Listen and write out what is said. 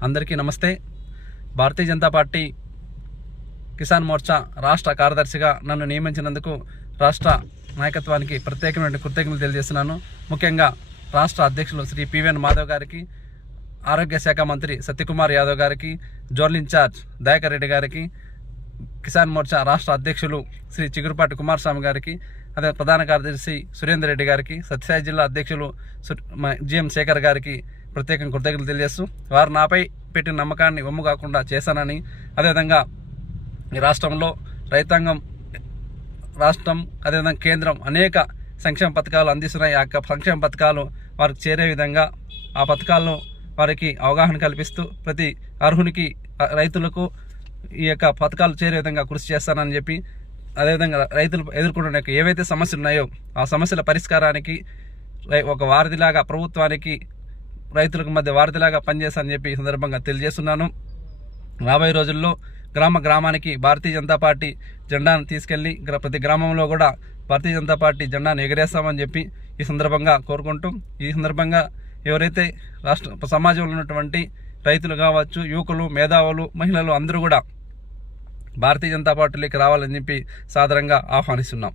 అందరికీ నమస్తే. భారతీయ జనతా పార్టీ కిసాన్ మోర్చా రాష్ట్ర కార్యదర్శిగా నన్ను నియమించినందుకు రాష్ట్ర నాయకత్వానికి ప్రత్యేకమైన కృతజ్ఞతలు తెలియజేస్తున్నాను. ముఖ్యంగా రాష్ట్ర అధ్యక్షులు శ్రీ పివిఎన్ మాధవ్ గారికి ఆరోగ్య శాఖ మంత్రి సత్యకుమార్ యాదవ్ గారికి జోనల్ ఇన్ఛార్జ్ దయాకర్ రెడ్డి గారికి కిసాన్ మోర్చా రాష్ట్ర అధ్యక్షులు శ్రీ చిగురుపాటి కుమారస్వామి గారికి అదే ప్రధాన కార్యదర్శి సురేందర్ రెడ్డి గారికి సత్యసాయి జిల్లా అధ్యక్షులు సు- జిఎం శేఖర్ గారికి ప్రత్యేకంగా కృతజ్ఞతలు తెలియజేస్తూ వారు నాపై పెట్టిన నమ్మకాన్ని వమ్ము కాకుండా చేశానని. అదేవిధంగా ఈ రాష్ట్రంలో రైతాంగం రాష్ట్రం అదేవిధంగా కేంద్రం అనేక సంక్షేమ పథకాలు అందిస్తున్నాయి. ఆ యొక్క సంక్షేమ పథకాలు వారికి చేరే విధంగా ఆ పథకాలను వారికి అవగాహన కల్పిస్తూ ప్రతి అర్హునికి రైతులకు ఈ యొక్క పథకాలు చేరే విధంగా కృషి చేస్తానని చెప్పి అదేవిధంగా రైతులు ఎదుర్కొంటున్న ఏవైతే సమస్యలు ఉన్నాయో ఆ సమస్యల పరిష్కారానికి ఒక వారధిలాగా ప్రభుత్వానికి రైతులకు మధ్య వారధిలాగా పనిచేస్తానని చెప్పి ఈ సందర్భంగా తెలియజేస్తున్నాను. రాబోయే రోజుల్లో గ్రామ గ్రామానికి భారతీయ జనతా పార్టీ జెండాను తీసుకెళ్ళి ప్రతి గ్రామంలో కూడా భారతీయ జనతా పార్టీ జెండాను ఎగరేస్తామని చెప్పి ఈ సందర్భంగా కోరుకుంటూ ఈ సందర్భంగా ఎవరైతే రాష్ట్ర సమాజంలో ఉన్నటువంటి రైతులు కావచ్చు యువకులు మేధావులు మహిళలు అందరూ కూడా భారతీయ జనతా పార్టీలోకి రావాలని చెప్పి సాధారణంగా ఆహ్వానిస్తున్నాం.